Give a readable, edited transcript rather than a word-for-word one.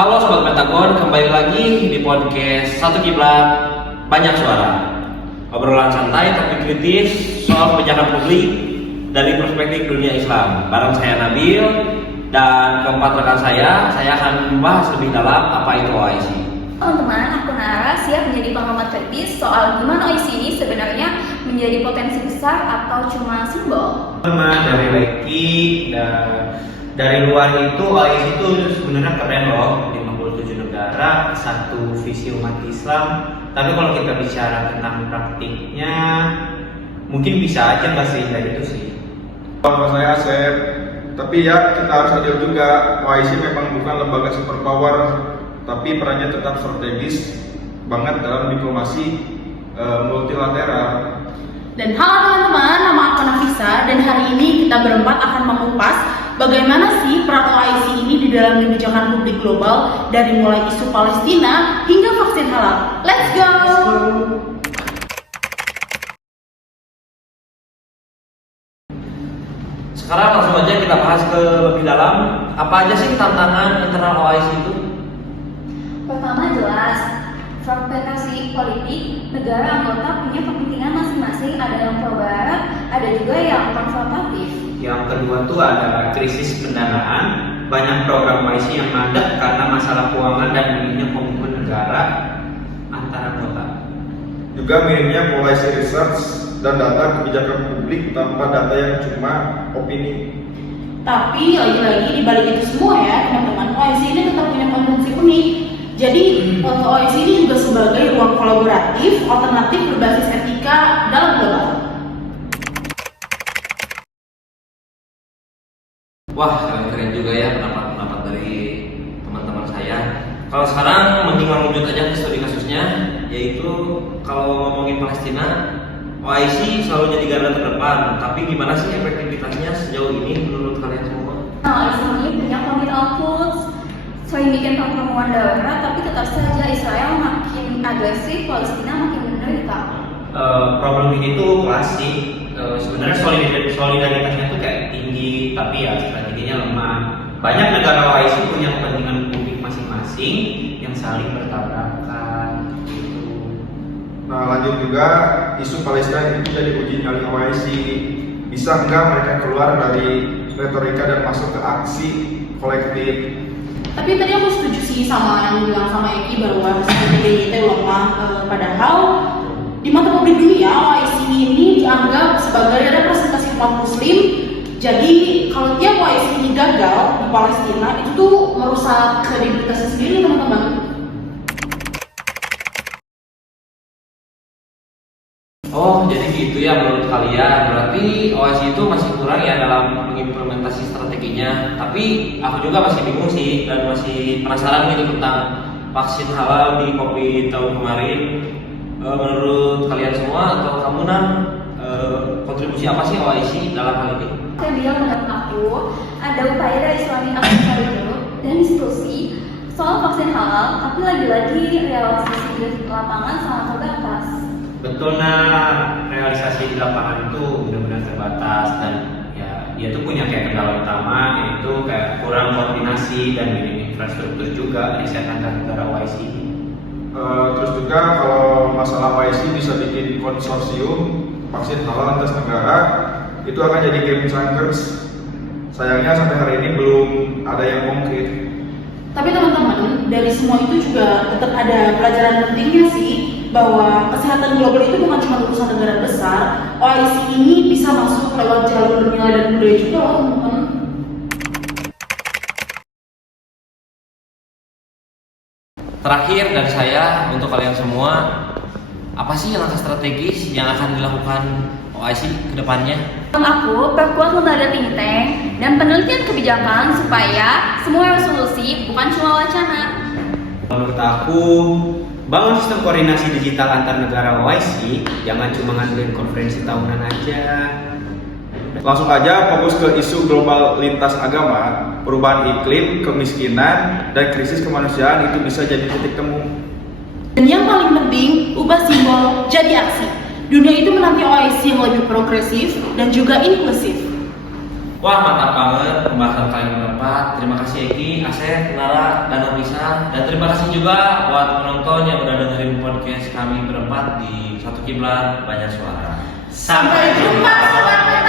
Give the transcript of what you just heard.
Halo Sobat Pentagon, kembali lagi di podcast Satu Kiblat Banyak Suara. Obrolan santai tapi kritis soal kebijakan publik dari perspektif dunia Islam. Bareng saya Nabil dan keempat rekan saya akan membahas lebih dalam apa itu OIC. Teman-teman, aku Nara siap menjadi pengamat kritis soal gimana OIC ini sebenarnya menjadi potensi besar atau cuma simbol. Teman dari Leki dan dari luar itu OIC itu sebenarnya keren loh, 57 negara, satu visi umat Islam. Tapi kalau kita bicara tentang praktiknya, mungkin bisa aja nggak seindah itu sih. Nama saya Asep, tapi ya kita harus adil juga. OIC memang bukan lembaga superpower, tapi perannya tetap strategis banget dalam diplomasi multilateral. Dan halo teman-teman, nama aku Nafisa dan hari ini kita berempat akan mengupas bagaimana sih peran OIC ini di dalam kebijakan publik global dari mulai isu Palestina hingga vaksin halal. Let's go! Sekarang langsung aja kita bahas ke lebih dalam. Apa aja sih tantangan internal OIC itu? Pertama jelas, fragmentasi politik, negara anggota punya kepentingan masing-masing, ada yang pro barat, ada juga yang konservatif. Yang kedua tuh ada krisis pendanaan, banyak program OIC yang mandek karena masalah keuangan dan minimnya komitmen negara antara anggota. Juga minimnya policy research dan data kebijakan publik tanpa data yang cuma opini. Tapi lagi-lagi di balik itu semua ya teman-teman, OIC ini tetap punya potensi unik. Jadi OIC ini juga sebagai ruang kolaboratif, alternatif berbasis etika dalam global. Wah, keren juga ya pendapat dari teman-teman saya. Kalau sekarang mending lanjut aja ke studi kasusnya, yaitu kalau ngomongin Palestina, OIC selalu jadi garda terdepan. Tapi gimana sih efektivitasnya sejauh ini menurut kalian semua? Nah, OIC ini punya committal outputs, sering bikin pertemuan darurat, tapi tetap saja Israel makin agresif, Palestina makin menderita. Problem ini tuh klasik. Sebenarnya solidaritasnya tuh kayak tinggi, tapi ya strateginya lemah. Banyak negara OIC punya kepentingan publik masing-masing yang saling bertabrakan. Gitu. Nah lanjut juga, isu Palestina itu jadi uji nyali OIC. Bisa enggak mereka keluar dari retorika dan masuk ke aksi kolektif? Tapi tadi aku setuju sih sama yang bilang sama Eki bahwa strategi itu lemah. Padahal di mata publik dunia OIC ini dianggap sebagai representasi umat muslim. Jadi kalau tiap OIC ini gagal di Palestina itu tuh merusak kredibilitasnya sendiri teman-teman. Oh, jadi gitu ya menurut kalian. Berarti OIC itu masih kurang ya dalam mengimplementasi strateginya. Tapi aku juga masih bingung sih dan masih penasaran gitu tentang vaksin halal di COVID tahun kemarin. Menurut kalian semua atau kamu kontribusi apa sih OIC dalam hal ini? Saya bilang menurut aku, ada upaya dari Islamic Action Group dan diskusi soal vaksin halal, tapi lagi-lagi realisasi di lapangan sangat terbatas. Betul, realisasi di lapangan itu benar-benar terbatas dan ya dia tuh punya kayak kendala utama, yaitu kayak kurang koordinasi dan minim infrastruktur juga riset antar negara OIC. Terus juga kalau masalah OIC bisa bikin konsorsium vaksin halal lintas negara, itu akan jadi game changers. Sayangnya sampai hari ini belum ada yang konkret. Tapi teman-teman, dari semua itu juga tetap ada pelajaran pentingnya sih, bahwa kesehatan global itu bukan cuma urusan negara besar. OIC ini bisa masuk lewat jalur nilai dan budaya juga loh teman-teman. Terakhir dari saya untuk kalian semua, apa sih langkah strategis yang akan dilakukan OIC ke depannya? Aku perkuat lembaga think tank dan penelitian kebijakan supaya semua resolusi bukan cuma wacana. Menurut aku, bangun sistem koordinasi digital antar negara OIC, jangan cuma ngandelin konferensi tahunan aja. Langsung aja fokus ke isu global lintas agama, perubahan iklim, kemiskinan, dan krisis kemanusiaan. Itu bisa jadi titik temu. Dan yang paling penting, ubah simbol jadi aksi. Dunia itu menanti OIC yang lebih progresif dan juga inklusif. Wah, mantap banget pembahasan kalian berempat. Terima kasih Eki, Asep, Nara, dan Nafisa. Dan terima kasih juga buat penonton yang udah dengerin podcast kami berempat di Satu Kiblat Banyak Suara. Sampai jumpa sobat.